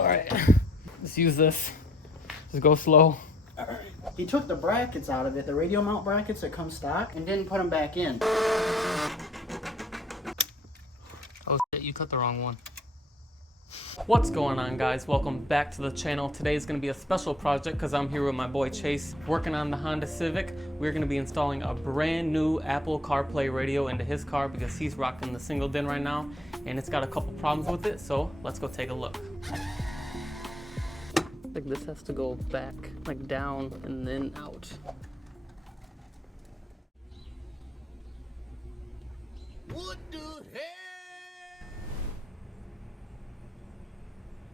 All right, let's use this. Just go slow. All right. He took the brackets out of it, the radio mount brackets that come stock, and didn't put them back in. Oh shit, you cut the wrong one. What's going on, guys? Welcome back to the channel. Today is going to be a special project because I'm here with my boy Chase working on the Honda Civic. We're going to be installing a brand new Apple CarPlay radio into his car because he's rocking the single DIN right now and it's got a couple problems with it, so let's go take a look. Like this has to go back, like down and then out. What the hell?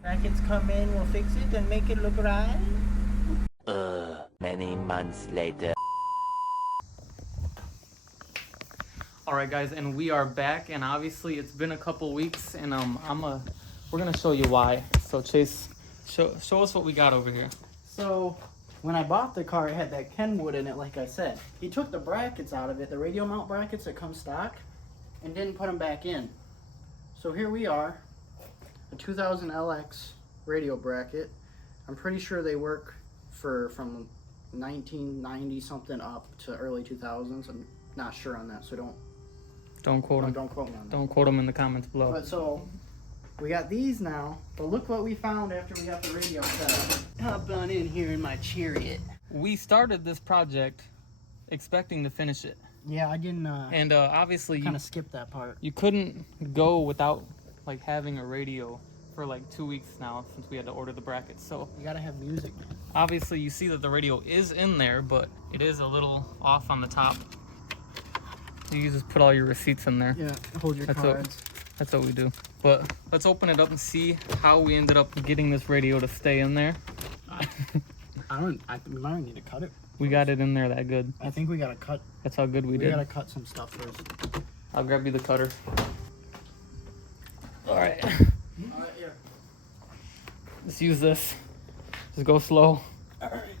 Brackets come in, we'll fix it and make it look right. Many months later. All right, guys, and we are back, and obviously it's been a couple weeks, and we're gonna show you why. So Chase, show us what we got over here. So when I bought the car, it had that Kenwood in it, like I said. He took the brackets out of it, the radio mount brackets that come stock, and didn't put them back in. So here we are, a 2000 LX radio bracket. I'm pretty sure they work from 1990 something up to early 2000s. I'm not sure on that, so Don't quote them. Don't quote me on that. Don't quote them in the comments below. But so we got these now, but look what we found after we got the radio set up. Hop on in here in my chariot. We started this project expecting to finish it. Yeah, I didn't. And obviously kind of skipped that part. you couldn't go without like having a radio for like 2 weeks now since we had to order the brackets. So You gotta have music, man. obviously you see that the radio is in there, but it is a little off on the top. You just put all your receipts in there. Yeah, hold your cards. That's what we do. But let's open it up and see how we ended up getting this radio to stay in there. We might need to cut it. We got it in there that good. I think we gotta cut. That's how good we We did. gotta cut some stuff first. I'll grab you the cutter. All right. Yeah. Let's use this. Just go slow. All right.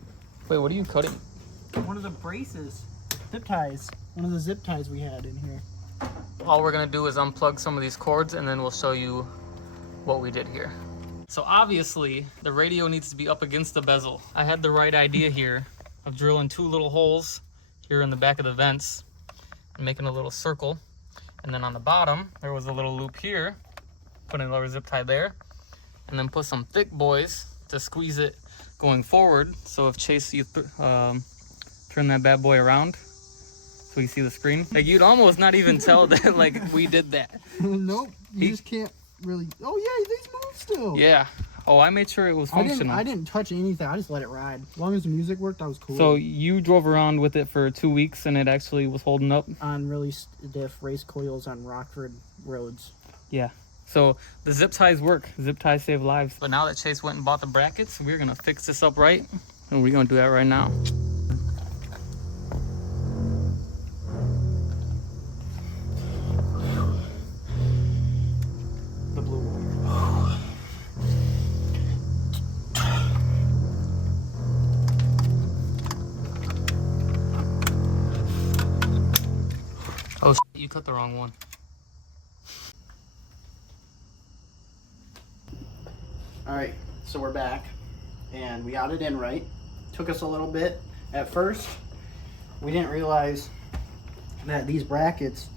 Wait, what are you cutting? One of the braces, zip ties. One of the zip ties we had in here. All we're gonna do is unplug some of these cords and then we'll show you what we did here. So obviously the radio needs to be up against the bezel. I had the right idea here of drilling 2 little holes here in the back of the vents and making a little circle. And then on the bottom, there was a little loop here, putting a little zip tie there, and then put some thick boys to squeeze it going forward. So if Chase, you turn that bad boy around, so you see the screen. Like you'd almost not even tell that like we did that. Nope, you just can't really. Oh yeah, these move still. Yeah. Oh, I made sure it was functional. I didn't touch anything. I just let it ride. As long as the music worked, I was cool. So you drove around with it for 2 weeks and it actually was holding up? On really stiff race coils on Rockford roads. Yeah. So the zip ties work. Zip ties save lives. But now that Chase went and bought the brackets, we're gonna fix this up right. And we're gonna do that right now. The blue one. Oh shit, you cut the wrong one. All right, so we're back, and we got it in right. Took us a little bit. At first, we didn't realize that these brackets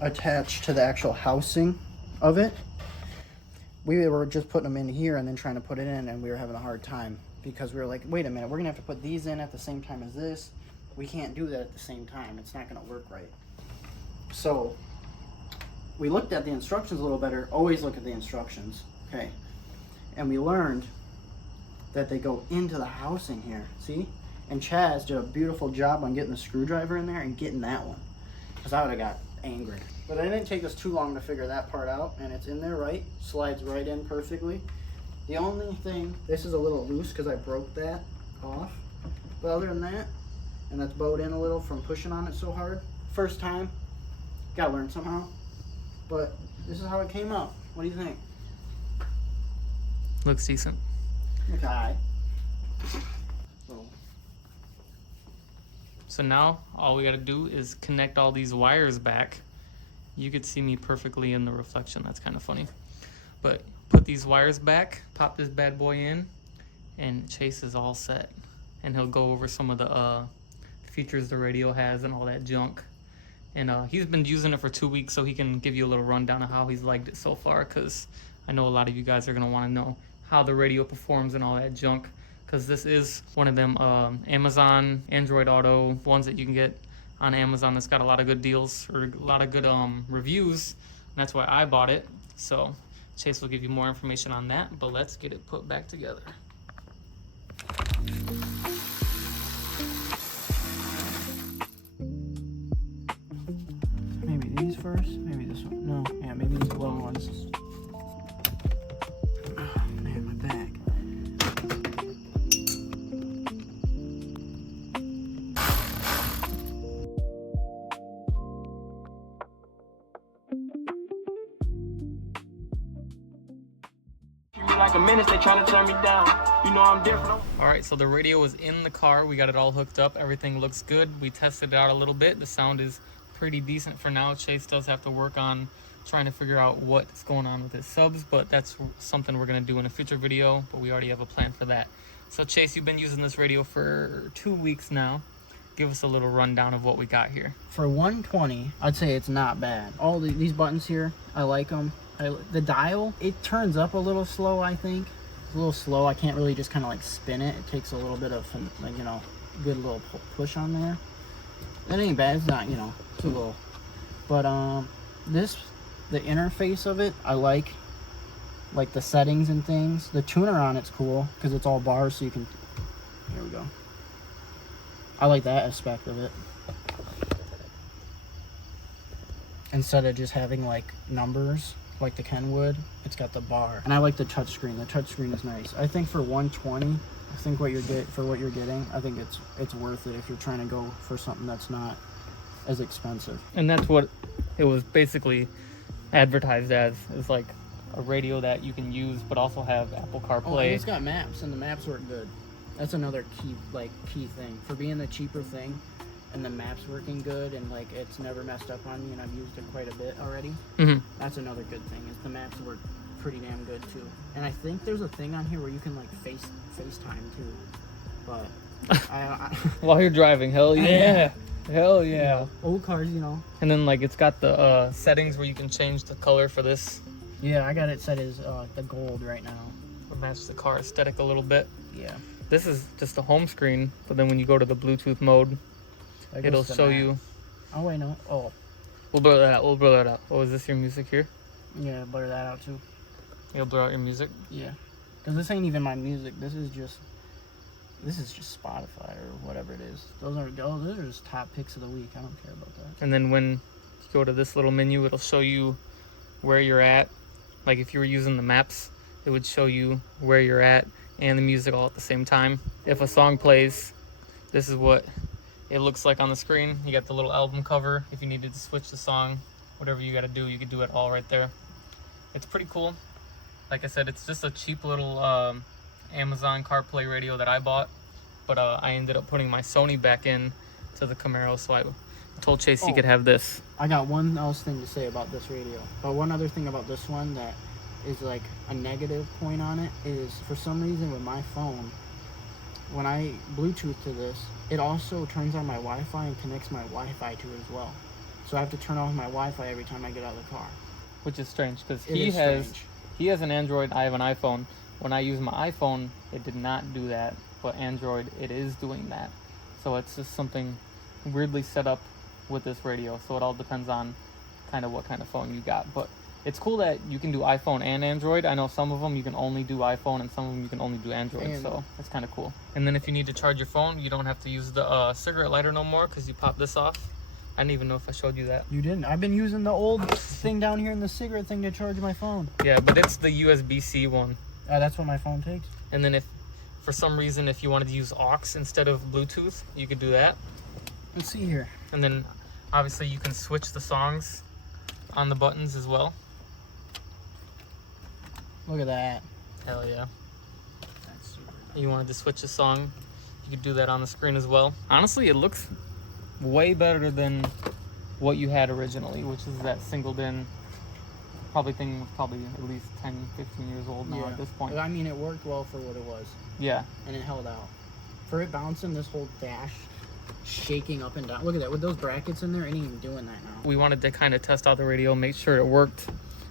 attach to the actual housing of it. We were just putting them in here and then trying to put it in, and we were having a hard time because we were like, wait a minute, we're gonna have to put these in at the same time as this. We can't do that at the same time. It's not gonna work right. So we looked at the instructions a little better. Always look at the instructions, okay? And we learned that they go into the housing here, see? And Chaz did a beautiful job on getting the screwdriver in there and getting that one, because I would have got angry. But it didn't take us too long to figure that part out, and it's in there right, slides right in perfectly. The only thing, this is a little loose because I broke that off, but other than that, and that's bowed in a little from pushing on it so hard. First time, gotta learn somehow, but this is how it came out. What do you think? Looks decent. Okay. So now all we gotta do is connect all these wires back. You could see me perfectly in the reflection. That's kind of funny. But put these wires back, pop this bad boy in, and Chase is all set. And he'll go over some of the features the radio has and all that junk. And he's been using it for 2 weeks, so he can give you a little rundown of how he's liked it so far, because I know a lot of you guys are going to want to know how the radio performs and all that junk, because this is one of them Amazon Android Auto ones that you can get on Amazon that's got a lot of good deals or a lot of good reviews, and that's why I bought it. So Chase will give you more information on that, but let's get it put back together. Maybe these first, maybe this one. No, yeah, maybe these low ones. Oh, man, my back. Like a menace, they trying to turn me down. You know I'm different. All right, so the radio was in the car. We got it all hooked up. Everything looks good. We tested it out a little bit. The sound is pretty decent for now. Chase does have to work on trying to figure out what's going on with his subs, but that's something we're gonna do in a future video, but we already have a plan for that. So Chase, you've been using this radio for 2 weeks now. Give us a little rundown of what we got here. For 120, I'd say it's not bad. All these buttons here, I like them. The dial, it turns up a little slow, I think. It's a little slow. I can't really just kind of like spin it. It takes a little bit of, like, you know, good little push on there. That ain't bad. It's not, you know, it's a little. But the interface of it, I like the settings and things. The tuner on it's cool because it's all bars, so you can. Here we go. I like that aspect of it. Instead of just having like numbers like the Kenwood, it's got the bar. And I like the touchscreen. The touchscreen is nice. I think for 120, I think for what you're getting, I think it's worth it if you're trying to go for something that's not as expensive. And that's what it was basically advertised as, is like a radio that you can use but also have Apple CarPlay. Oh, and it's got maps, and the maps work good. That's another key thing for being the cheaper thing. And the map's working good, and like it's never messed up on me, and I've used it quite a bit already. That's another good thing, is the maps work pretty damn good too. And I think there's a thing on here where you can like FaceTime too, but while you're driving, hell yeah. Hell yeah. Old cars, you know. And then like it's got the settings where you can change the color for this. Yeah, I got it set as the gold right now. To match the car aesthetic a little bit. Yeah. This is just the home screen, but then when you go to the Bluetooth mode, it'll show you. Oh wait, no. Oh. We'll blur that out. We'll blur that out. Oh, is this your music here? Yeah, blur that out too. You'll blur out your music? Yeah. Because this ain't even my music. This is just Spotify or whatever it is. Those are just top picks of the week. I don't care about that. And then when you go to this little menu, it'll show you where you're at. Like if you were using the maps, it would show you where you're at and the music all at the same time. If a song plays, this is what it looks like on the screen. You got the little album cover. If you needed to switch the song, whatever you got to do, you could do it all right there. It's pretty cool. Like I said, it's just a cheap little Amazon CarPlay radio that I bought, but I ended up putting my Sony back in to the Camaro, so I told Chase he could have this. I got one else thing to say about this radio. But one other thing about this one that is like a negative point on it is, for some reason with my phone, when I Bluetooth to this, it also turns on my Wi-Fi and connects my Wi-Fi to it as well. So I have to turn off my Wi-Fi every time I get out of the car. Which is strange, because he has an Android, I have an iPhone. When I use my iPhone, it did not do that, but Android, it is doing that. So it's just something weirdly set up with this radio. So it all depends on kind of what kind of phone you got. But it's cool that you can do iPhone and Android. I know some of them you can only do iPhone and some of them you can only do Android, so that's kind of cool. And then if you need to charge your phone, you don't have to use the cigarette lighter no more, because you pop this off. I didn't even know if I showed you that. You didn't? I've been using the old thing down here in the cigarette thing to charge my phone. Yeah, but it's the USB-C one. That's what my phone takes. And then if, for some reason, if you wanted to use aux instead of Bluetooth, you could do that. Let's see here. And then, obviously, you can switch the songs on the buttons as well. Look at that. Hell yeah. That's super. You wanted to switch a song, you could do that on the screen as well. Honestly, it looks way better than what you had originally, which is that singled in Probably thing was probably at least 10, 15 years old now at this point. I mean, it worked well for what it was. Yeah. And it held out. For it bouncing, this whole dash shaking up and down. Look at that. With those brackets in there, it ain't even doing that now. We wanted to kind of test out the radio, make sure it worked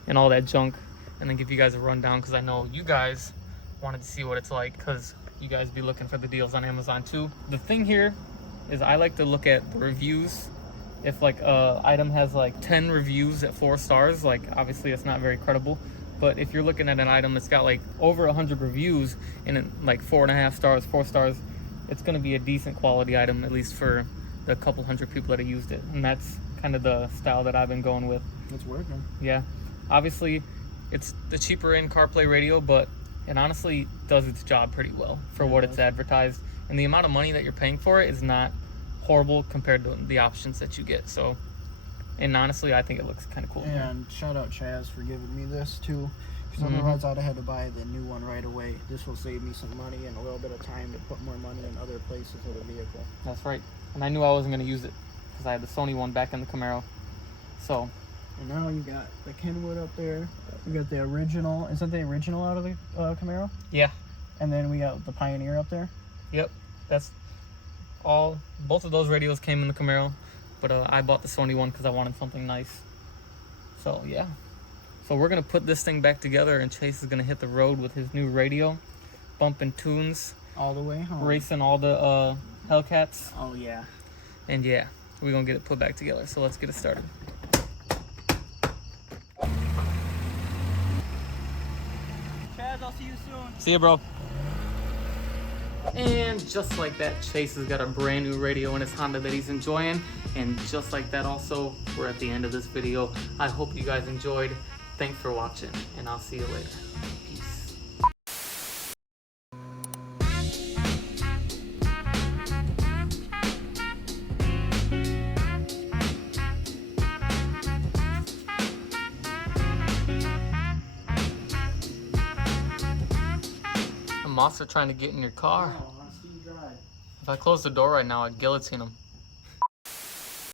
and all that junk, and then give you guys a rundown because I know you guys wanted to see what it's like because you guys be looking for the deals on Amazon too. The thing here is I like to look at the reviews. If like a item has like 10 reviews at 4 stars, like obviously it's not very credible. But if you're looking at an item that's got like over 100 reviews and like 4.5 stars, 4 stars, it's going to be a decent quality item, at least for the couple hundred people that have used it. And that's kind of the style that I've been going with. It's working. Yeah. Obviously, it's the cheaper end CarPlay radio, but it honestly does its job pretty well for what it's advertised. And the amount of money that you're paying for it is not horrible compared to the options that you get. So, and honestly, I think it looks kind of cool. And shout out Chaz for giving me this too. Because otherwise I'd have had to buy the new one right away. This will save me some money and a little bit of time to put more money in other places of the vehicle. That's right. And I knew I wasn't going to use it because I had the Sony one back in the Camaro. So. And now you got the Kenwood up there. We got the original. Is that the original out of the Camaro? Yeah. And then we got the Pioneer up there. Yep. That's all. Both of those radios came in the Camaro, but I bought the Sony one because I wanted something nice. So yeah. So we're gonna put this thing back together, and Chase is gonna hit the road with his new radio, bumping tunes, all the way home, racing all the Hellcats. Oh yeah. And yeah, we're gonna get it put back together. So let's get it started. Chaz, I'll see you soon. See ya, bro. And just like that, Chase has got a brand new radio in his Honda that he's enjoying. And just like that also, we're at the end of this video. I hope you guys enjoyed. Thanks for watching, and I'll see you later. Peace. The moths are trying to get in your car. Oh, I see you drive. If I close the door right now, I'd guillotine them.